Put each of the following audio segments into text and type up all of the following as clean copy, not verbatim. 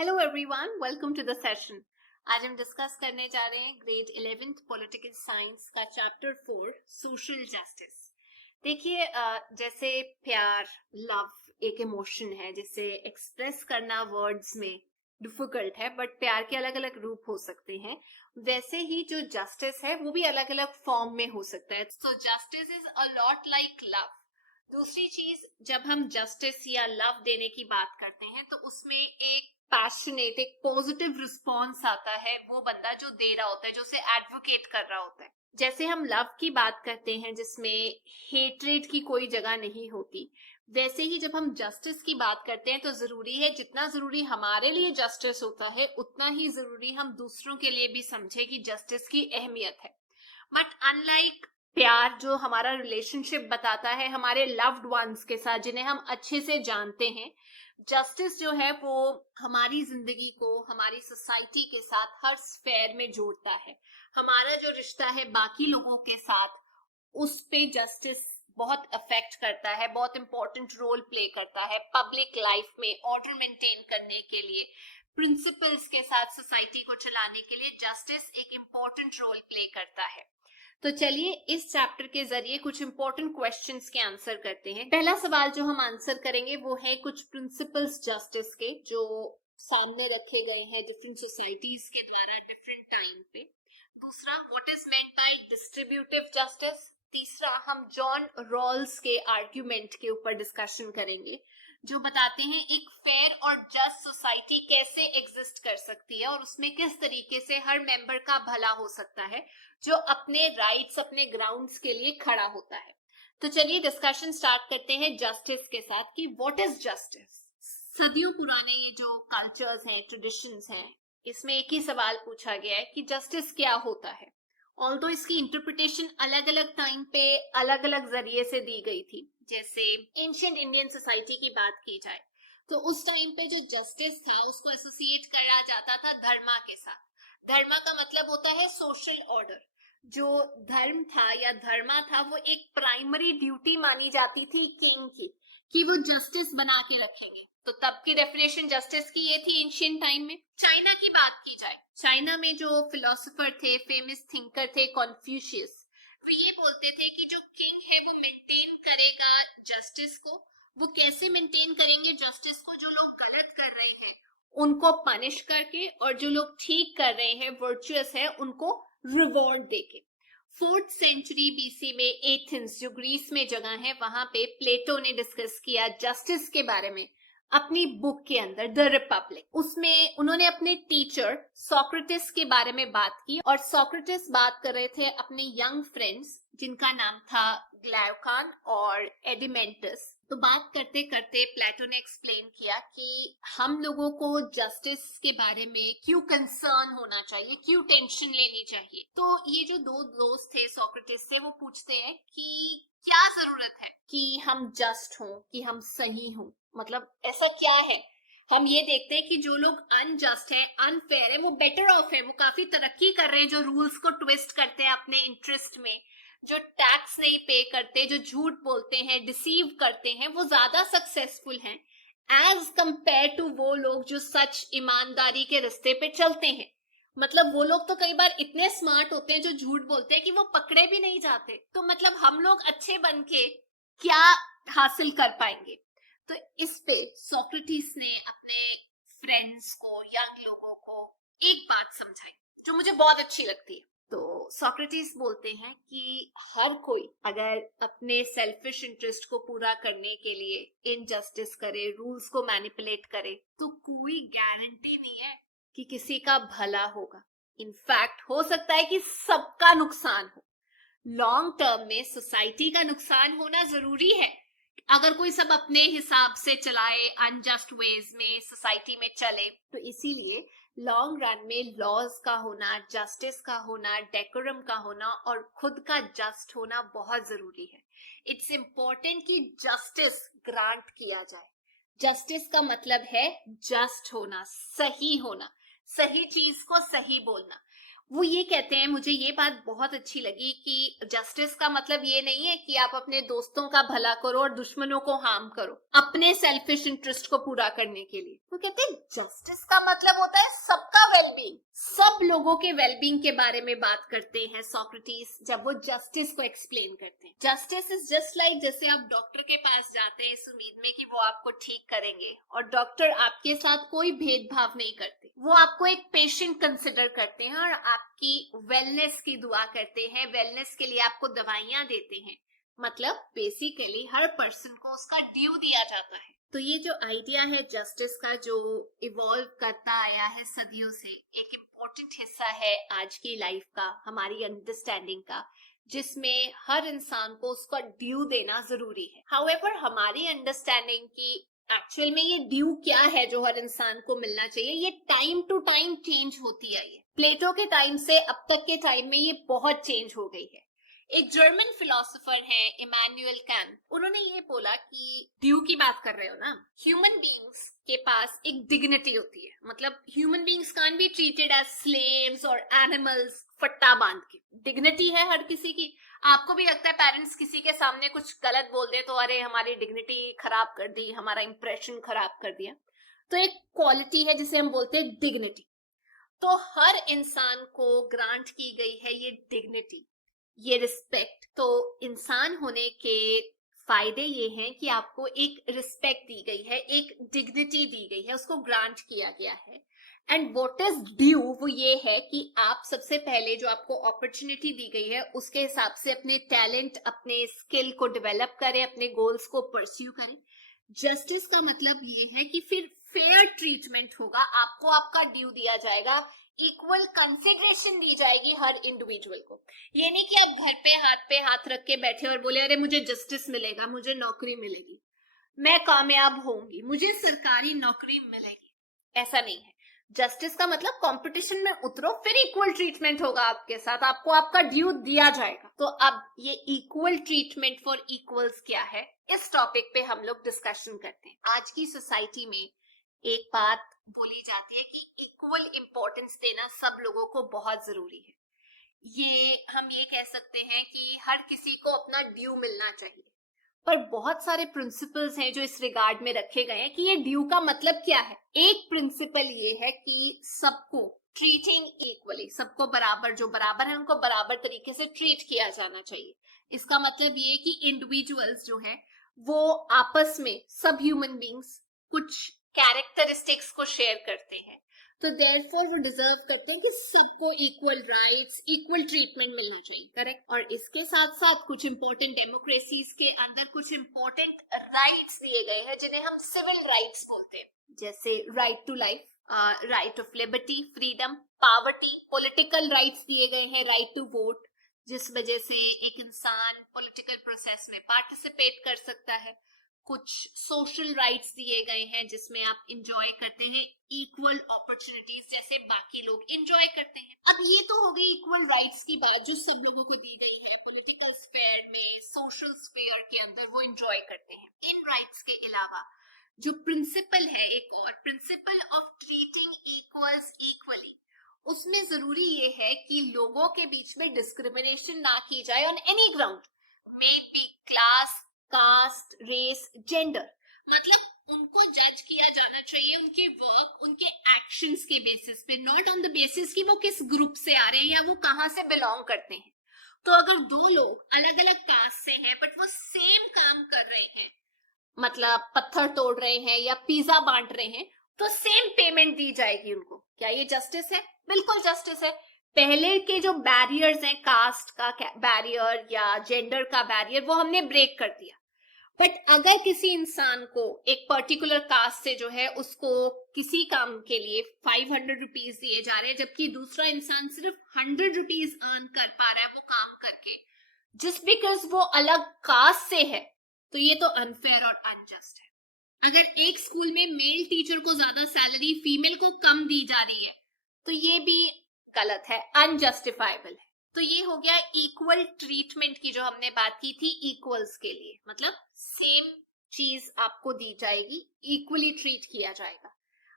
Hello everyone, welcome to the session. आज हम discuss करने जा रहे हैं ग्रेड 11th पॉलिटिकल साइंस का चैप्टर 4 सोशल जस्टिस। देखिए, जैसे प्यार, लव एक इमोशन है जिसे एक्सप्रेस करना वर्ड्स में डिफिकल्ट है, बट प्यार के अलग अलग रूप हो सकते हैं। वैसे ही जो जस्टिस है वो भी अलग अलग फॉर्म में हो सकता है। So justice is a lot like love. दूसरी चीज, जब हम जस्टिस या लव देने की बात करते हैं तो उसमें एक पैशनेट, एक पॉजिटिव रिस्पॉन्स आता है वो बंदा जो दे रहा होता है, जो उसे एडवोकेट कर रहा होता है। जैसे हम लव की बात करते हैं जिसमें हेट्रेड की कोई जगह नहीं होती, वैसे ही जब हम जस्टिस की बात करते हैं तो जरूरी है, जितना जरूरी हमारे लिए जस्टिस होता है उतना ही जरूरी हम दूसरों के लिए भी समझे कि जस्टिस की अहमियत है। बट अनलाइक प्यार, जो हमारा रिलेशनशिप बताता है हमारे लव्ड वंस के साथ जिन्हें हम अच्छे से जानते हैं, जस्टिस जो है वो हमारी जिंदगी को हमारी सोसाइटी के साथ हर स्फेयर में जोड़ता है। हमारा जो रिश्ता है बाकी लोगों के साथ, उस पे जस्टिस बहुत अफेक्ट करता है, बहुत इंपॉर्टेंट रोल प्ले करता है पब्लिक लाइफ में ऑर्डर मेंटेन करने के लिए, प्रिंसिपल्स के साथ सोसाइटी को चलाने के लिए जस्टिस एक इंपॉर्टेंट रोल प्ले करता है। तो चलिए इस चैप्टर के जरिए कुछ इंपॉर्टेंट क्वेश्चंस के आंसर करते हैं। पहला सवाल जो हम आंसर करेंगे वो है कुछ प्रिंसिपल्स जस्टिस के जो सामने रखे गए हैं डिफरेंट सोसाइटीज के द्वारा डिफरेंट टाइम पे। दूसरा, what is meant by distributive justice. तीसरा, हम जॉन रॉल्स के आर्ग्यूमेंट के ऊपर डिस्कशन करेंगे जो बताते हैं एक फेयर और जस्ट सोसाइटी कैसे एग्जिस्ट कर सकती है और उसमें किस तरीके से हर मेंबर का भला हो सकता है जो अपने राइट्स, अपने ग्राउंड्स के लिए खड़ा होता है। तो चलिए डिस्कशन स्टार्ट करते हैं जस्टिस के साथ कि व्हाट इज जस्टिस। सदियों पुराने ये जो कल्चर्स हैं, ट्रेडिशंस हैं, इसमें एक ही सवाल पूछा गया है कि जस्टिस क्या होता है। ऑल्दो इसकी इंटरप्रिटेशन अलग अलग टाइम पे अलग अलग जरिए से दी गई थी। जैसे एंशिएंट इंडियन सोसाइटी की बात की जाए तो उस टाइम पे जो जस्टिस था उसको एसोसिएट करा जाता था धर्मा के साथ। धर्मा का मतलब होता है सोशल ऑर्डर। जो धर्म था या धर्मा था वो एक प्राइमरी ड्यूटी मानी जाती थी किंग की, कि वो जस्टिस बना के रखेंगे। तो तब की डेफिनेशन जस्टिस की ये थी एंशिएंट टाइम में। चाइना की बात की जाए, चाइना में जो फिलोसोफर थे, फेमस थिंकर थे कॉन्फ्यूशियस, वो ये बोलते थे कि जो किंग है वो मेंटेन करेगा जस्टिस को। वो कैसे मेंटेन करेंगे जस्टिस को? जो लोग गलत कर रहे हैं उनको पनिश करके, और जो लोग ठीक कर रहे हैं, वर्चुअस है, उनको रिवॉर्ड देके। 4th सेंचुरी बीसी में एथेंस, जो ग्रीस में जगह है, वहां पे प्लेटो ने डिस्कस किया जस्टिस के बारे में अपनी बुक के अंदर द रिपब्लिक। उसमें उन्होंने अपने टीचर सोक्रेटिस के बारे में बात की, और सोक्रेटिस बात कर रहे थे अपने यंग फ्रेंड्स जिनका नाम था ग्लायोकान और एडिमेंटस। तो बात करते करते प्लेटो ने एक्सप्लेन किया कि हम लोगों को जस्टिस के बारे में क्यों कंसर्न होना चाहिए, क्यों टेंशन लेनी चाहिए। तो ये जो दो दोस्त थे सोक्रेटिस से, वो पूछते हैं कि क्या जरूरत है कि हम जस्ट हों, कि हम सही हों, मतलब ऐसा क्या है। हम ये देखते हैं कि जो लोग अनजस्ट है, अनफेयर है, वो बेटर ऑफ है, वो काफी तरक्की कर रहे हैं। जो रूल्स को ट्विस्ट करते हैं अपने इंटरेस्ट में, जो टैक्स नहीं पे करते, जो झूठ बोलते हैं, डिसीव करते हैं, वो ज्यादा सक्सेसफुल हैं एज कंपेयर टू वो लोग जो सच, ईमानदारी के रास्ते पे चलते हैं। मतलब वो लोग तो कई बार इतने स्मार्ट होते हैं जो झूठ बोलते हैं कि वो पकड़े भी नहीं जाते। तो मतलब हम लोग अच्छे बन के क्या हासिल कर पाएंगे? तो इस पे सोक्रेटिस ने अपने फ्रेंड्स को, यंग लोगों को एक बात समझाई जो मुझे बहुत अच्छी लगती है। तो सोक्रेटिस बोलते हैं कि हर कोई अगर अपने सेल्फिश इंटरेस्ट को पूरा करने के लिए इनजस्टिस करे, रूल्स को मैनिपुलेट करे, तो कोई गारंटी नहीं है कि किसी का भला होगा। इनफैक्ट हो सकता है कि सबका नुकसान हो। लॉन्ग टर्म में सोसाइटी का नुकसान होना जरूरी है। अगर कोई सब अपने हिसाब से चलाए, अनजस्ट वेज में सोसाइटी में चले, तो इसीलिए लॉन्ग रन में लॉज का होना, जस्टिस का होना, डेकोरम का होना और खुद का जस्ट होना बहुत जरूरी है। इट्स इंपॉर्टेंट कि जस्टिस ग्रांट किया जाए। जस्टिस का मतलब है जस्ट होना, सही होना, सही चीज को सही बोलना। वो ये कहते हैं, मुझे ये बात बहुत अच्छी लगी कि जस्टिस का मतलब ये नहीं है कि आप अपने दोस्तों का भला करो और दुश्मनों को हार्म करो अपने सेल्फिश इंटरेस्ट को पूरा करने के लिए। वो कहते हैं जस्टिस का मतलब होता है सबका वेलबींग, सब लोगों के वेलबींग के बारे में बात करते हैं सोक्रेटिस जब वो जस्टिस को एक्सप्लेन करते हैं। जस्टिस इज जस्ट लाइक जैसे आप डॉक्टर के पास जाते हैं इस उम्मीद में कि वो आपको ठीक करेंगे, और डॉक्टर आपके साथ कोई भेदभाव नहीं करते, वो आपको एक पेशेंट कंसिडर करते हैं और आपकी वेलनेस की दुआ करते हैं, वेलनेस के लिए आपको दवाइयां देते हैं। मतलब बेसिकली हर पर्सन को उसका ड्यू दिया जाता है। तो ये जो आइडिया है जस्टिस का, जो इवॉल्व करता आया है सदियों से, एक इम्पोर्टेंट हिस्सा है आज की लाइफ का, हमारी अंडरस्टैंडिंग का, जिसमें हर इंसान को उसका ड्यू देना जरूरी है। हाउएवर हमारी अंडरस्टैंडिंग की एक्चुअल में ये ड्यू क्या है जो हर इंसान को मिलना चाहिए, ये टाइम टू टाइम चेंज होती आई है। प्लेटो के टाइम से अब तक के टाइम में ये बहुत चेंज हो गई है। एक जर्मन फिलोसोफर है इमैनुअल कैंट, उन्होंने ये बोला कि ड्यू की बात कर रहे हो ना, ह्यूमन बीइंग्स के पास एक डिग्निटी होती है, मतलब human beings can't be treated as slaves और एनिमल्स फट्टा बांध के। डिग्निटी है हर किसी की। आपको भी लगता है पेरेंट्स किसी के सामने कुछ गलत बोल दे तो अरे हमारी डिग्निटी खराब कर दी, हमारा इंप्रेशन खराब कर दिया। तो एक क्वालिटी है जिसे हम बोलते हैं डिग्निटी। तो हर इंसान को ग्रांट की गई है ये डिग्निटी, ये रिस्पेक्ट। तो इंसान होने के फायदे ये हैं कि आपको एक रिस्पेक्ट दी गई है, एक डिग्निटी दी गई है, उसको ग्रांट किया गया है। एंड व्हाट इज ड्यू, वो ये है कि आप सबसे पहले जो आपको अपॉर्चुनिटी दी गई है उसके हिसाब से अपने टैलेंट, अपने स्किल को डेवलप करें, अपने गोल्स को परस्यू करें। जस्टिस का मतलब ये है कि फिर फेयर ट्रीटमेंट होगा, आपको आपका ड्यू दिया जाएगा, इक्वल कंसिडरेशन दी जाएगी हर इंडिविजुअल को। ये नहीं कि आप घर पे हाथ रख के बैठे और बोले अरे मुझे जस्टिस मिलेगा, मुझे नौकरी मिलेगी, मैं कामयाब होंगी, मुझे सरकारी नौकरी मिलेगी, ऐसा नहीं है। जस्टिस का मतलब कंपटीशन में उतरो, फिर इक्वल ट्रीटमेंट होगा आपके साथ, आपको आपका ड्यू दिया जाएगा। तो अब ये इक्वल ट्रीटमेंट फॉर इक्वल्स क्या है, इस टॉपिक पे हम लोग डिस्कशन करते हैं। आज की सोसाइटी में एक बात बोली जाती है कि इक्वल इंपॉर्टेंस देना सब लोगों को बहुत जरूरी है। ये हम ये कह सकते हैं कि हर किसी को अपना ड्यू मिलना चाहिए, पर बहुत सारे प्रिंसिपल्स हैं जो इस रिगार्ड में रखे गए हैं कि ये ड्यू का मतलब क्या है। एक प्रिंसिपल ये है कि सबको ट्रीटिंग इक्वली, सबको बराबर, जो बराबर है उनको बराबर तरीके से ट्रीट किया जाना चाहिए। इसका मतलब ये कि इंडिविजुअल्स जो है वो आपस में, सब ह्यूमन बींग्स कुछ कैरेक्टरिस्टिक्स को शेयर करते हैं, तो देयरफॉर वो डिजर्व करते हैं कि सबको इक्वल राइट्स, इक्वल ट्रीटमेंट मिलना चाहिए, करेक्ट। और इसके साथ साथ कुछ इंपॉर्टेंट डेमोक्रेसीज के अंदर कुछ इंपॉर्टेंट राइट्स दिए गए हैं जिन्हें हम सिविल राइट्स बोलते हैं, जैसे right to life, right of liberty, freedom, poverty, political rights दिए गए हैं, राइट टू वोट, जिस वजह से एक इंसान पॉलिटिकल प्रोसेस में पार्टिसिपेट कर सकता है। कुछ सोशल राइट्स दिए गए हैं जिसमें आप इंजॉय करते हैं इक्वल अपॉर्चुनिटीज जैसे बाकी लोग इंजॉय करते हैं। अब ये तो हो गई इक्वल राइट्स की बात जो सब लोगों को दी गई है, पॉलिटिकल स्फेयर में, सोशल स्फेयर के अंदर वो इंजॉय करते हैं। इन राइट्स के अलावा जो प्रिंसिपल है, एक और principle of treating equals equally, उसमें जरूरी ये है कि लोगों के बीच में डिस्क्रिमिनेशन ना की जाए on any ground, may be class, caste, race, gender. मतलब उनको जज किया जाना चाहिए उनके वर्क, उनके एक्शंस के बेसिस पे, नॉट ऑन द बेसिस कि वो किस ग्रुप से आ रहे हैं या वो कहां से बिलोंग करते हैं। तो अगर दो लोग अलग अलग कास्ट से हैं बट वो सेम काम कर रहे हैं, मतलब पत्थर तोड़ रहे हैं या पिज्जा बांट रहे हैं, तो सेम पेमेंट दी जाएगी उनको। क्या ये जस्टिस है? बिल्कुल जस्टिस है। पहले के जो बैरियर्स हैं, कास्ट का बैरियर या जेंडर का बैरियर, वो हमने ब्रेक कर दिया। बट अगर किसी इंसान को एक पर्टिकुलर कास्ट से जो है उसको किसी काम के लिए 500 रुपीज दिए जा रहे हैं, जबकि दूसरा इंसान सिर्फ 100 रुपीज अर्न कर पा रहा है वो काम करके, जस्ट बिकॉज वो अलग कास्ट से है, तो ये तो अनफेयर और अनजस्ट है। अगर एक स्कूल में मेल टीचर को ज्यादा सैलरी, फीमेल को कम दी जा रही है, तो ये भी गलत है, अनजस्टिफाइबल है। तो ये हो गया इक्वल ट्रीटमेंट की जो हमने बात की थी, इक्वल्स के लिए, मतलब सेम चीज आपको दी जाएगी, इक्वली ट्रीट किया जाएगा।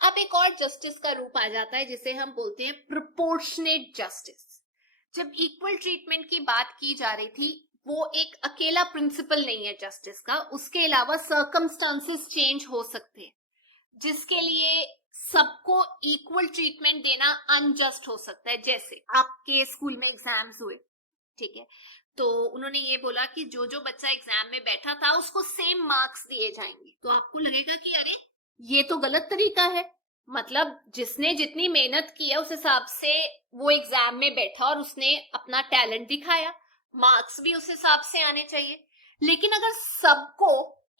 अब एक और जस्टिस का रूप आ जाता है जिसे हम बोलते हैं प्रोपोर्शनेट जस्टिस। जब इक्वल ट्रीटमेंट की बात की जा रही थी, वो एक अकेला प्रिंसिपल नहीं है जस्टिस का, उसके अलावा सर्कमस्टांसेस चेंज हो सकते हैं जिसके लिए सबको इक्वल ट्रीटमेंट देना अनजस्ट हो सकता है। जैसे आपके स्कूल में एग्जाम्स हुए, ठीक है, तो उन्होंने ये बोला कि जो जो बच्चा एग्जाम में बैठा था उसको सेम मार्क्स दिए जाएंगे, तो आपको लगेगा कि अरे ये तो गलत तरीका है, मतलब जिसने जितनी मेहनत की है उस हिसाब से वो एग्जाम में बैठा और उसने अपना टैलेंट दिखाया, मार्क्स भी उस हिसाब से आने चाहिए। लेकिन अगर सबको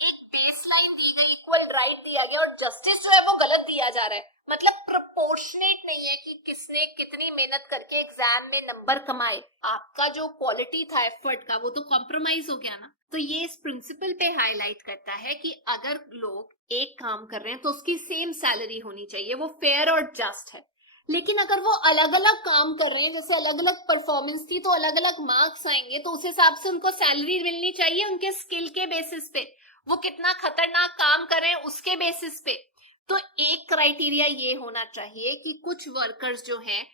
एक बेसलाइन दी गई, इक्वल राइट दिया गया और जस्टिस जो है वो गलत दिया जा रहा है, मतलब प्रोपोर्शनेट नहीं है कि किसने कितनी मेहनत करके एग्जाम में नंबर कमाए, आपका जो क्वालिटी था एफर्ट का वो तो कॉम्प्रोमाइज हो गया ना। तो ये इस प्रिंसिपल पे हाईलाइट करता है कि अगर लोग एक काम कर रहे हैं तो उसकी सेम सैलरी होनी चाहिए, वो फेयर और जस्ट है। लेकिन अगर वो अलग अलग काम कर रहे हैं, जैसे अलग अलग परफॉर्मेंस थी तो अलग अलग मार्क्स आएंगे, तो उस हिसाब से उनको सैलरी मिलनी चाहिए उनके स्किल के बेसिस पे, वो कितना खतरनाक काम कर रहे हैं उसके बेसिस पे। तो एक क्राइटेरिया ये होना चाहिए कि कुछ वर्कर्स जो हैं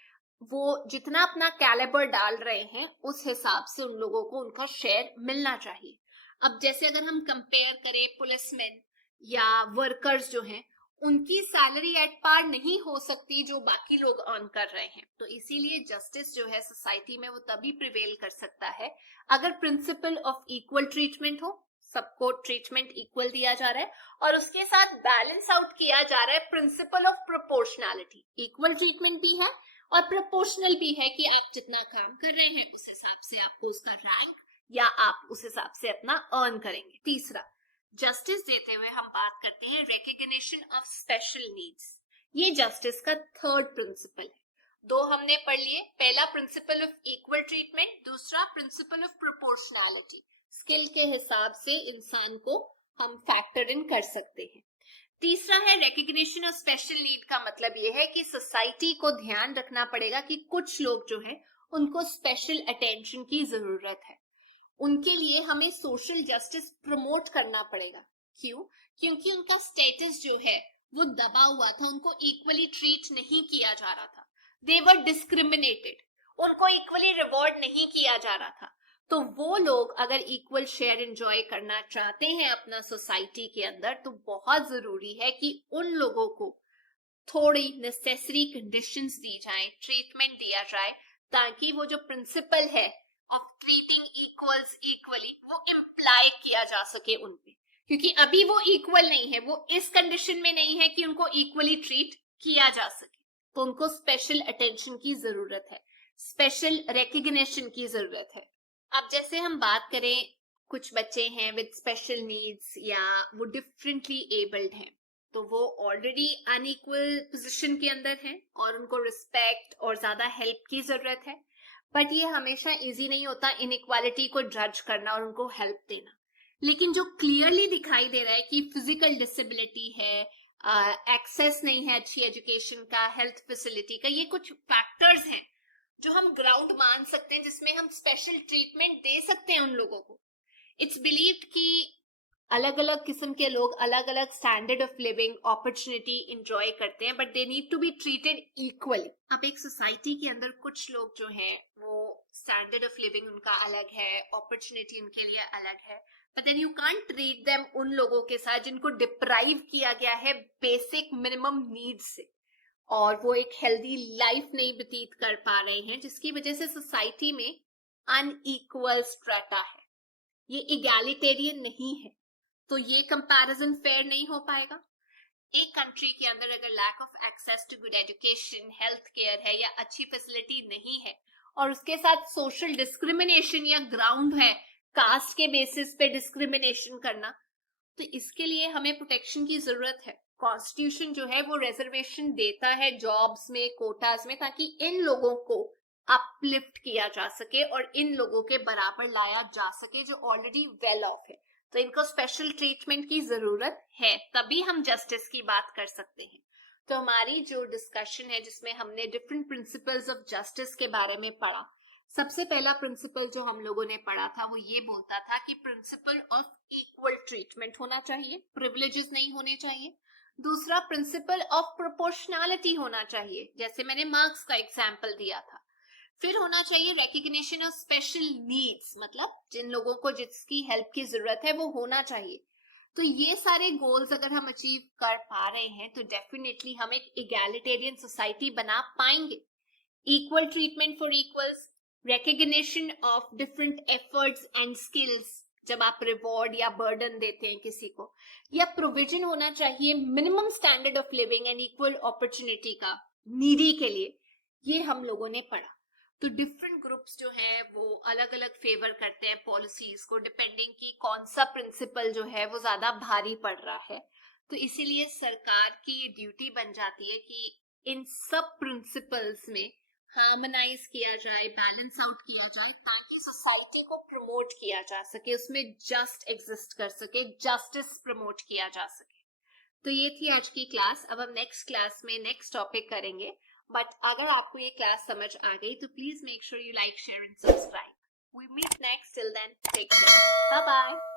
वो जितना अपना कैलिबर डाल रहे हैं उस हिसाब से उन लोगों को उनका शेयर मिलना चाहिए। अब जैसे अगर हम कंपेयर करें पुलिसमैन या वर्कर्स जो हैं, उनकी सैलरी एट पार नहीं हो सकती जो बाकी लोग अर्न कर रहे हैं। तो इसीलिए जस्टिस जो है सोसाइटी में वो तभी प्रिवेल कर सकता है अगर प्रिंसिपल ऑफ इक्वल ट्रीटमेंट हो, सबको ट्रीटमेंट इक्वल दिया जा रहा है, और उसके साथ बैलेंस आउट किया जा रहा है principle of proportionality. Equal treatment भी है और प्रोपोर्शनल भी है कि आप जितना काम कर रहे हैं उस हिसाब से आपको उसका रैंक या आप उस हिसाब से अपना अर्न करेंगे। तीसरा, जस्टिस देते हुए हम बात करते हैं रिकॉग्निशन ऑफ स्पेशल नीड्स। ये जस्टिस का थर्ड प्रिंसिपल है। दो हमने पढ़ लिए, पहला प्रिंसिपल ऑफ इक्वल ट्रीटमेंट, दूसरा प्रिंसिपल ऑफ प्रोपोर्शनैलिटी। स्किल के हिसाब से इंसान को हम फैक्टर इन कर सकते हैं। तीसरा है रिकॉग्निशन ऑफ स्पेशल नीड। का मतलब यह है कि सोसाइटी को ध्यान रखना पड़ेगा कि कुछ लोग जो है उनको स्पेशल अटेंशन की जरूरत है, उनके लिए हमें सोशल जस्टिस प्रमोट करना पड़ेगा। क्यों? क्योंकि उनका स्टेटस जो है वो दबा हुआ था, उनको इक्वली ट्रीट नहीं किया जा रहा था, दे वर डिस्क्रिमिनेटेड, उनको इक्वली रिवॉर्ड नहीं किया जा रहा था। तो वो लोग अगर इक्वल शेयर एंजॉय करना चाहते हैं अपना सोसाइटी के अंदर, तो बहुत जरूरी है कि उन लोगों को थोड़ी नेसेसरी कंडीशंस दी जाए, ट्रीटमेंट दिया जाए, ताकि वो जो प्रिंसिपल है ऑफ ट्रीटिंग इक्वल्स इक्वली वो इम्प्लाई किया जा सके उनपे। क्योंकि अभी वो इक्वल नहीं है, वो इस कंडीशन में नहीं है कि उनको इक्वली ट्रीट किया जा सके, तो उनको स्पेशल अटेंशन की जरूरत है, स्पेशल रिकॉग्निशन की जरूरत है। अब जैसे हम बात करें, कुछ बच्चे हैं विद स्पेशल नीड्स या वो डिफरेंटली एबल्ड हैं, तो वो ऑलरेडी अनइक्वल पोजीशन के अंदर हैं और उनको रिस्पेक्ट और ज्यादा हेल्प की जरूरत है। बट ये हमेशा इजी नहीं होता इनइक्वालिटी को जज करना और उनको हेल्प देना। लेकिन जो क्लियरली दिखाई दे रहा है कि फिजिकल डिसेबिलिटी है, एक्सेस नहीं है अच्छी एजुकेशन का, हेल्थ फैसिलिटी का, ये कुछ फैक्टर्स हैं जो हम ग्राउंड मान सकते हैं जिसमें हम स्पेशल ट्रीटमेंट दे सकते हैं उन लोगों को। इट्स बिलीव्ड कि अलग अलग किस्म के लोग अलग अलग standard of living opportunity enjoy करते हैं, but they need to be treated equally. अब एक सोसाइटी के अंदर कुछ लोग जो हैं वो स्टैंडर्ड ऑफ लिविंग उनका अलग है, अपॉर्चुनिटी उनके लिए अलग है, but then you can't treat them उन लोगों के साथ जिनको डिप्राइव किया गया है बेसिक मिनिमम नीड्स से, और वो एक हेल्दी लाइफ नहीं व्यतीत कर पा रहे हैं, जिसकी वजह से सोसाइटी में अनइक्वल स्ट्रेटा है, ये इगैलिटेरियन नहीं है। तो ये कंपैरिजन फेयर नहीं हो पाएगा। एक कंट्री के अंदर अगर lack of access to good education, health care है या अच्छी फैसिलिटी नहीं है, और उसके साथ सोशल डिस्क्रिमिनेशन या ग्राउंड है कास्ट के बेसिस पे डिस्क्रिमिनेशन करना, तो इसके लिए हमें प्रोटेक्शन की जरूरत है। कॉन्स्टिट्यूशन जो है वो रिजर्वेशन देता है जॉब्स में, कोटाज में, ताकि इन लोगों को अपलिफ्ट किया जा सके और इन लोगों के बराबर लाया जा सके जो ऑलरेडी वेल ऑफ है। तो इनको स्पेशल ट्रीटमेंट की जरूरत है, तभी हम जस्टिस की बात कर सकते हैं। तो हमारी जो डिस्कशन है जिसमें हमने डिफरेंट प्रिंसिपल्स ऑफ जस्टिस के बारे में पढ़ा, सबसे पहला प्रिंसिपल जो हम लोगों ने पढ़ा था वो ये बोलता था कि प्रिंसिपल ऑफ इक्वल ट्रीटमेंट होना चाहिए, प्रिविलेजेस नहीं होने चाहिए। दूसरा प्रिंसिपल ऑफ प्रोपोर्शनैलिटी होना चाहिए, जैसे मैंने मार्क्स का एग्जाम्पल दिया था। फिर होना चाहिए रिकग्निशन ऑफ स्पेशल नीड्स, मतलब जिन लोगों को जिसकी हेल्प की जरूरत है वो होना चाहिए। तो ये सारे गोल्स अगर हम अचीव कर पा रहे हैं तो डेफिनेटली हम एक इगैलिटेरियन सोसाइटी बना पाएंगे। Equal treatment for equals, recognition of different efforts and skills, जब आप रिवॉर्ड या बर्डन देते हैं किसी को, या प्रोविजन होना चाहिए minimum standard of living and equal opportunity का नीडी के लिए, ये हम लोगों ने पढ़ा। तो डिफरेंट ग्रुप्स जो हैं वो अलग अलग फेवर करते हैं पॉलिसीज को, डिपेंडिंग कि कौन सा प्रिंसिपल जो है वो ज्यादा भारी पड़ रहा है। तो इसीलिए सरकार की ये ड्यूटी बन जाती है कि इन सब प्रिंसिपल्स में हार्मोनाइज किया जाए, बैलेंस आउट किया जाए, ताकि सोसाइटी को प्रमोट किया जा सके, उसमें जस्ट एग्जिस्ट कर सके, जस्टिस प्रमोट किया जा सके। तो ये थी आज की क्लास। अब हम नेक्स्ट क्लास में नेक्स्ट टॉपिक करेंगे, बट अगर आपको ये क्लास समझ आ गई तो please make sure you like, share and subscribe. We meet next, till then take care, bye bye.